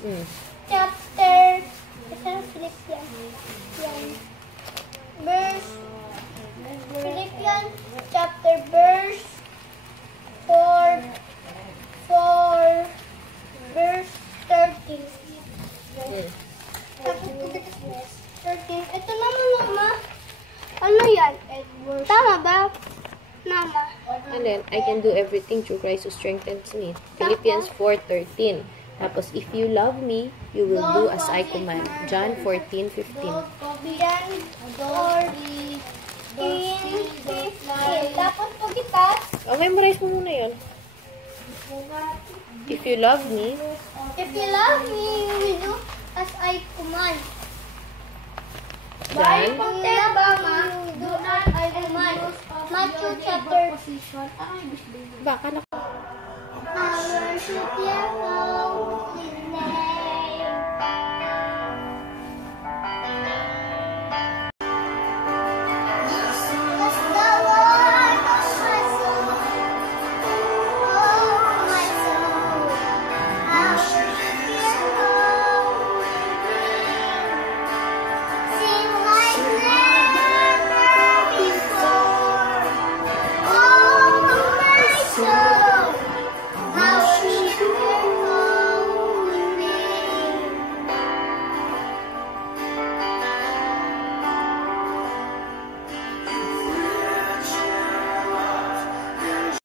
chapter, Philippians chapter verse 4 verse 13. Tapos 13. Ito naman, Mama. Ano yan? Tama ba? Mama. And then, I can do everything through Christ who strengthens me. Philippians 4:13. Tapos, if you love me, you will do as I command. John 14:15. Yan. 14, 15. Tapos pagkitas. Memorize mo muna yun. If you love me, you will do as I command. Then, Do as I command. Matthew chapter. baka na. Worship you.